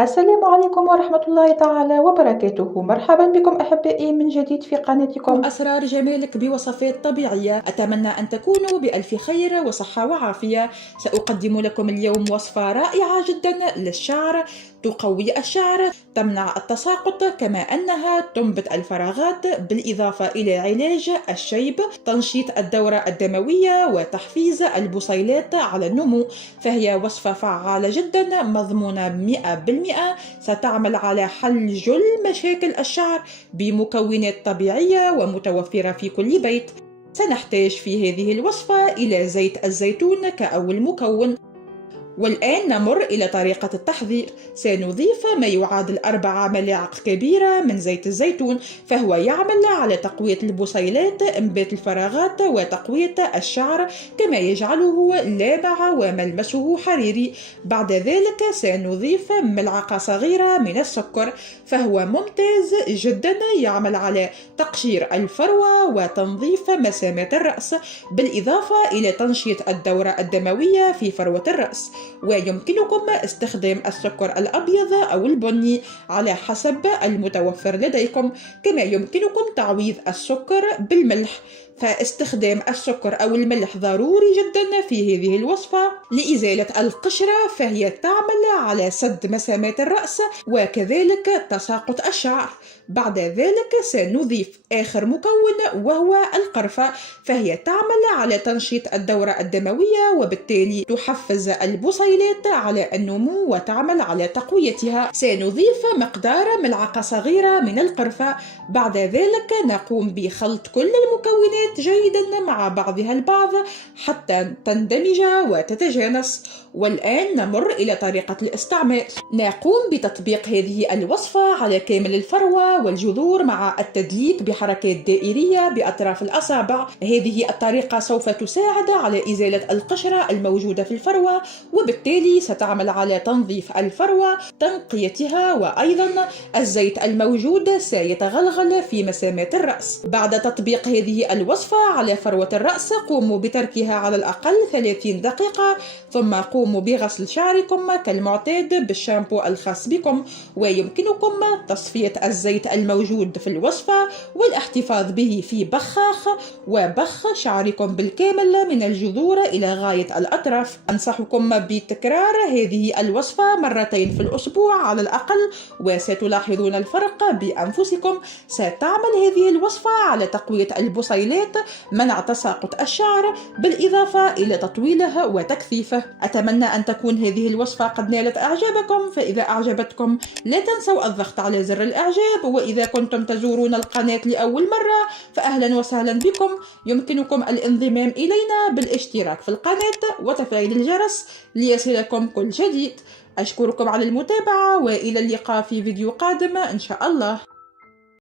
السلام عليكم ورحمة الله تعالى وبركاته. مرحبا بكم أحبائي من جديد في قناتكم أسرار جمالك بوصفات طبيعية. أتمنى أن تكونوا بألف خير وصحة وعافية. سأقدم لكم اليوم وصفة رائعة جدا للشعر، تقوي الشعر، تمنع التساقط، كما أنها تنبت الفراغات، بالإضافة إلى علاج الشيب، تنشيط الدورة الدموية، وتحفيز البصيلات على النمو. فهي وصفة فعالة جدا، مضمونة 100%، ستعمل على حل جل مشاكل الشعر بمكونات طبيعية ومتوفرة في كل بيت. سنحتاج في هذه الوصفة إلى زيت الزيتون كأول مكون. والآن نمر إلى طريقة التحضير. سنضيف ما يعادل 4 ملاعق كبيرة من زيت الزيتون، فهو يعمل على تقوية البصيلات، إنبات الفراغات، وتقوية الشعر، كما يجعله لامع وملمسه حريري. بعد ذلك سنضيف ملعقة صغيرة من السكر، فهو ممتاز جدا، يعمل على تقشير الفروة وتنظيف مسامات الرأس، بالإضافة إلى تنشيط الدورة الدموية في فروة الرأس. ويمكنكم استخدام السكر الأبيض أو البني على حسب المتوفر لديكم، كما يمكنكم تعويض السكر بالملح. فاستخدام السكر أو الملح ضروري جدا في هذه الوصفة لإزالة القشرة، فهي تعمل على سد مسامات الرأس وكذلك تساقط الشعر. بعد ذلك سنضيف آخر مكون وهو القرفة، فهي تعمل على تنشيط الدورة الدموية، وبالتالي تحفز البصيلات على النمو وتعمل على تقويتها. سنضيف مقدار ملعقة صغيرة من القرفة. بعد ذلك نقوم بخلط كل المكونات جيدا مع بعضها البعض حتى تندمج وتتجانس. والآن نمر إلى طريقة الاستعمال. نقوم بتطبيق هذه الوصفة على كامل الفروة والجذور مع التدليك بحركات دائرية بأطراف الأصابع. هذه الطريقة سوف تساعد على إزالة القشرة الموجودة في الفروة، وبالتالي ستعمل على تنظيف الفروة، تنقيتها، وأيضا الزيت الموجود سيتغلغل في مسامات الرأس. بعد تطبيق هذه الوصفة على فروة الرأس، قوموا بتركها على الأقل 30 دقيقة، ثم قوموا بغسل شعركم كالمعتاد بالشامبو الخاص بكم. ويمكنكم تصفية الزيت الموجود في الوصفة والاحتفاظ به في بخاخ، وبخ شعركم بالكامل من الجذور إلى غاية الأطراف. أنصحكم بتكرار هذه الوصفة مرتين في الأسبوع على الأقل، وستلاحظون الفرق بأنفسكم. ستعمل هذه الوصفة على تقوية البصيلات، منع تساقط الشعر، بالإضافة إلى تطويله وتكثيفه. أتمنى أن تكون هذه الوصفة قد نالت إعجابكم، فإذا أعجبتكم لا تنسوا الضغط على زر الإعجاب. وإذا كنتم تزورون القناة لأول مرة فأهلا وسهلا بكم. يمكنكم الانضمام إلينا بالاشتراك في القناة وتفعيل الجرس ليصلكم كل جديد. أشكركم على المتابعة، وإلى اللقاء في فيديو قادم إن شاء الله.